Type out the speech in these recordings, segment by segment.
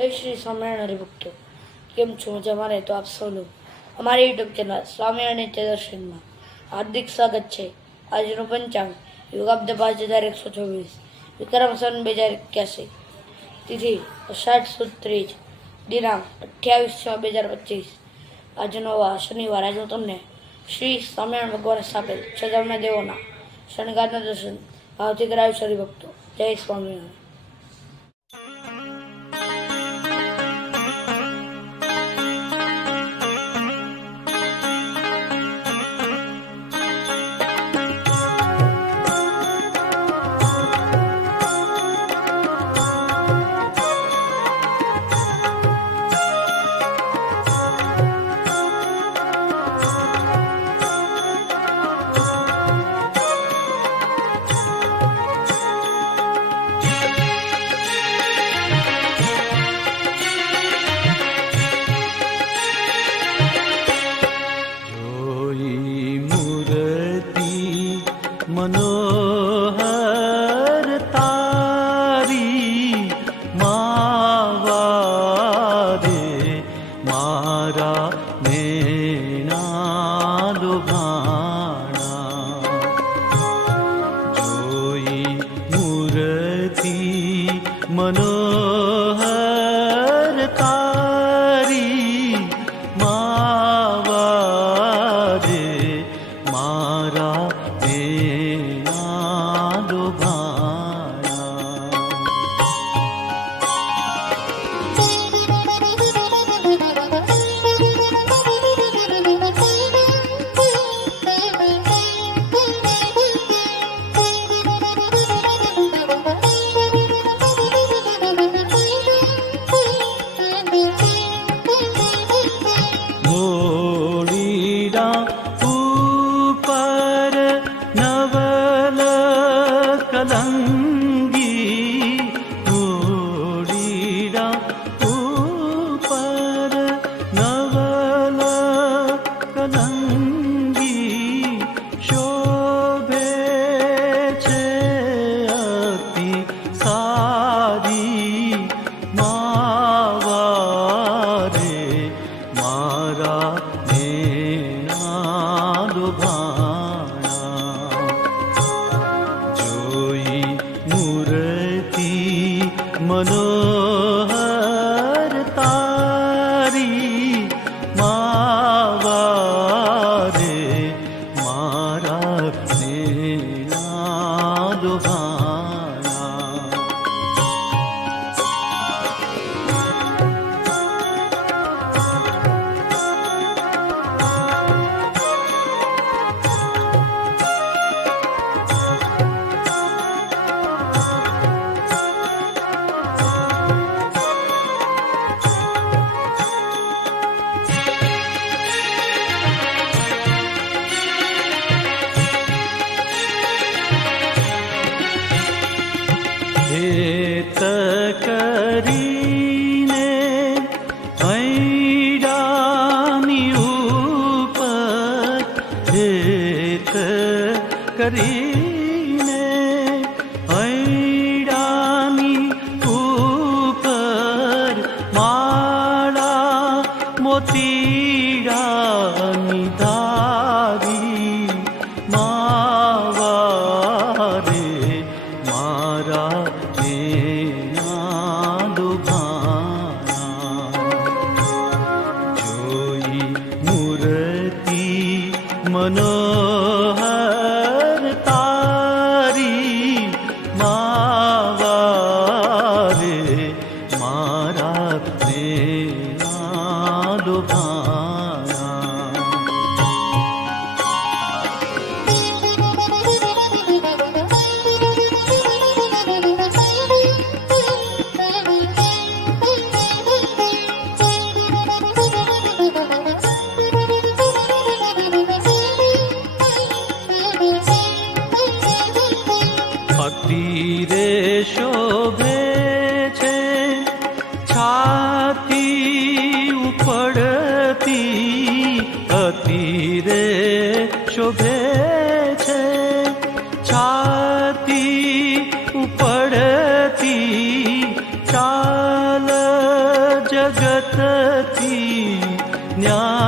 જય શ્રી સ્વામિનારાયણ હરિભક્તો. કેમ છો? મજામાં રહે તો આપ સૌનું અમારી યુટ્યુબ ચેનલ સ્વામિનારાયણ નિત્ય હાર્દિક સ્વાગત છે. આજનું પંચાંગ યોગાબ્દ પાંચ હજાર એકસો ચોવીસ. વિક્રમ સન બે હજાર એક્યાસી. તિથિ અષાઢ સુદ ત્રીજ દિનાંક અઠ્યાવીસ છ બે હજાર પચીસ. આજનો વાર શનિવાર આજે તમને શ્રી સ્વામિનારાયણ ભગવાન સ્થાપેલ છ દેવોના શણગારના દર્શન ભાવથી કરાવ્યું હરિભક્તો. જય સ્વામિનારાયણ. ಮನೋ প্রভা जगत की न्याय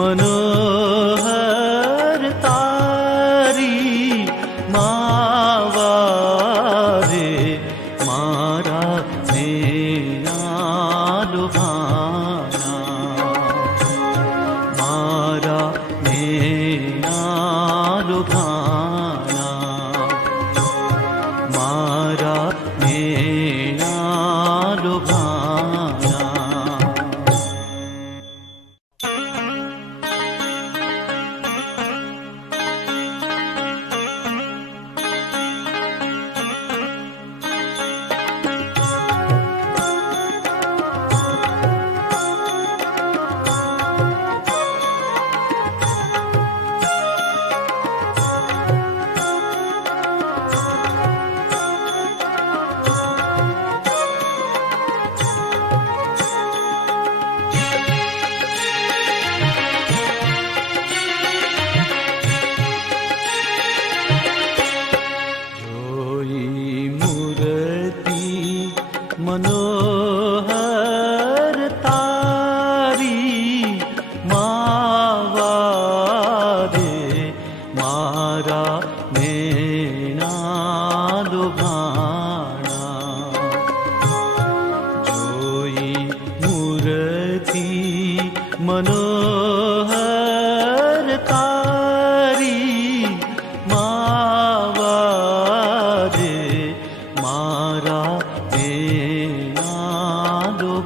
ಮನೋ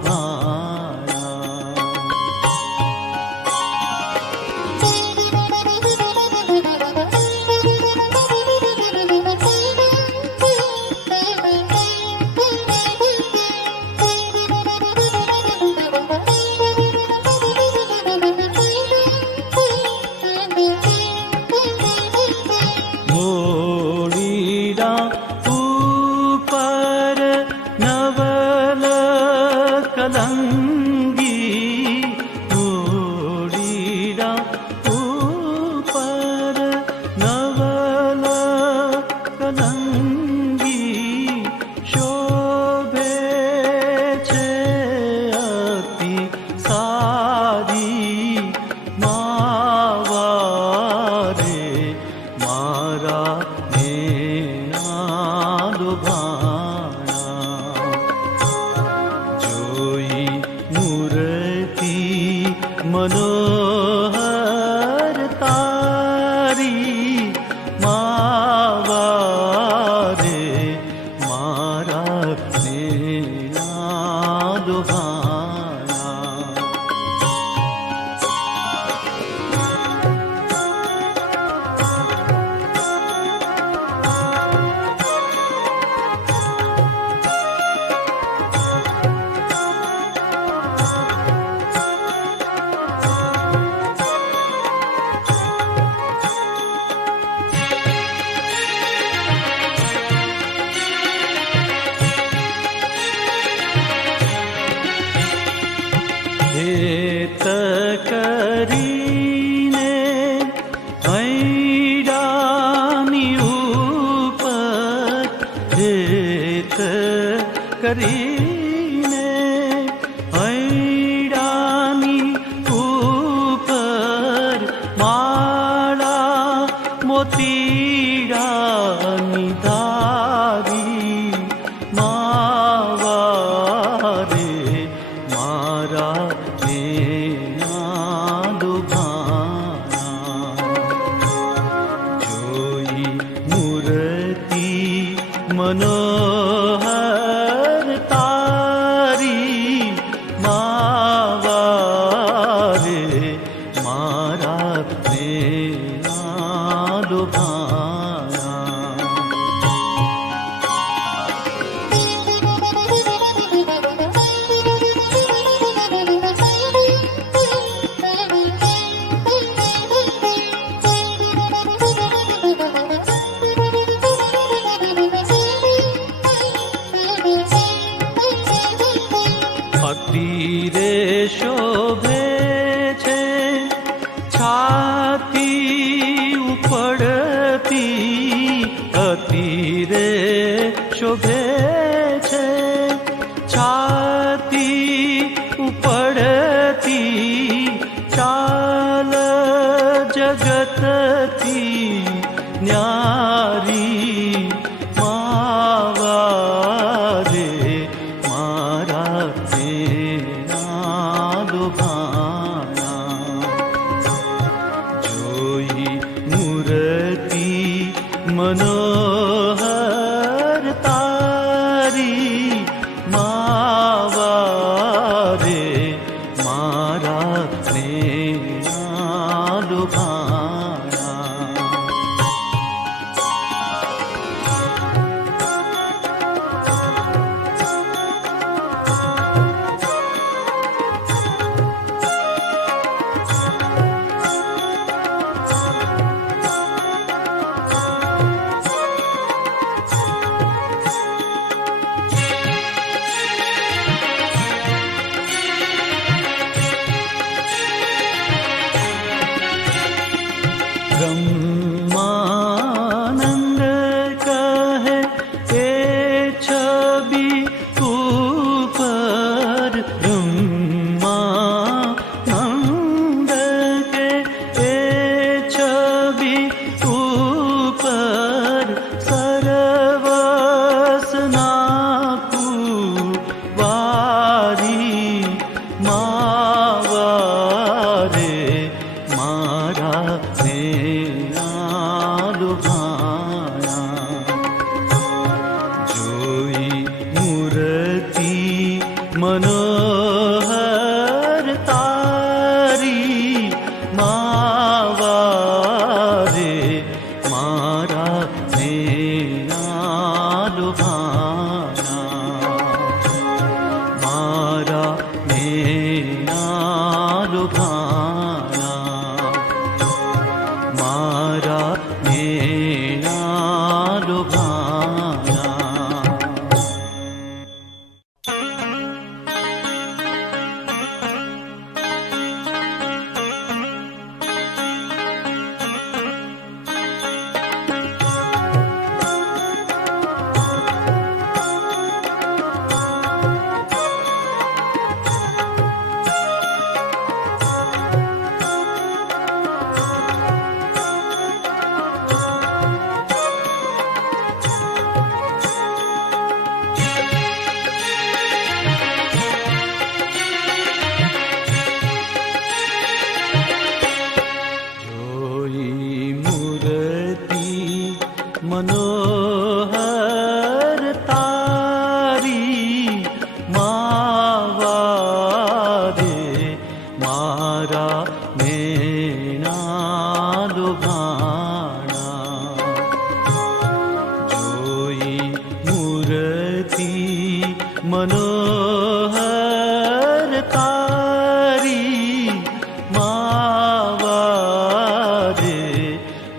ভাব தம் हाँ বড় ಮನೋ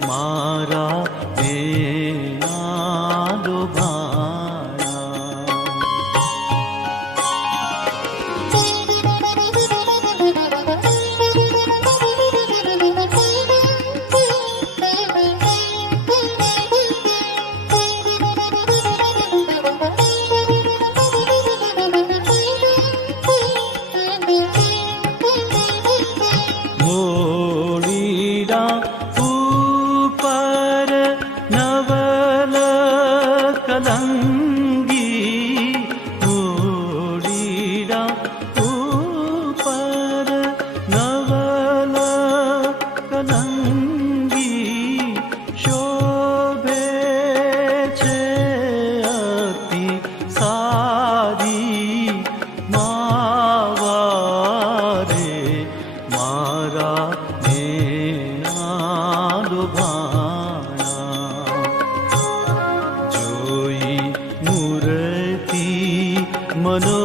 மா ರಂಗ মনো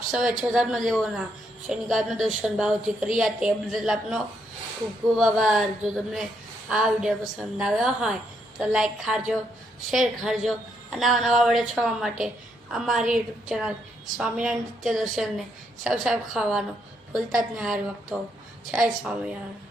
આપ સૌએ છ ધર્મ દેવોના શનિકારનું દર્શન ભાવથી કર્યા તે બદલ આપનો ખૂબ ખૂબ આભાર. જો તમને આ વીડિયો પસંદ આવ્યો હોય તો લાઈક ખારજો, શેર ખારજો અને નવા નવા વીડિયો જોવા માટે અમારી યુટ્યુબ ચેનલ સ્વામિનારાયણ નિત્ય દર્શનને સબસ્ક્રાઈબ ખાવાનું ભૂલતા જ નહીં હાર ભક્તો જય સ્વામિનારાયણ.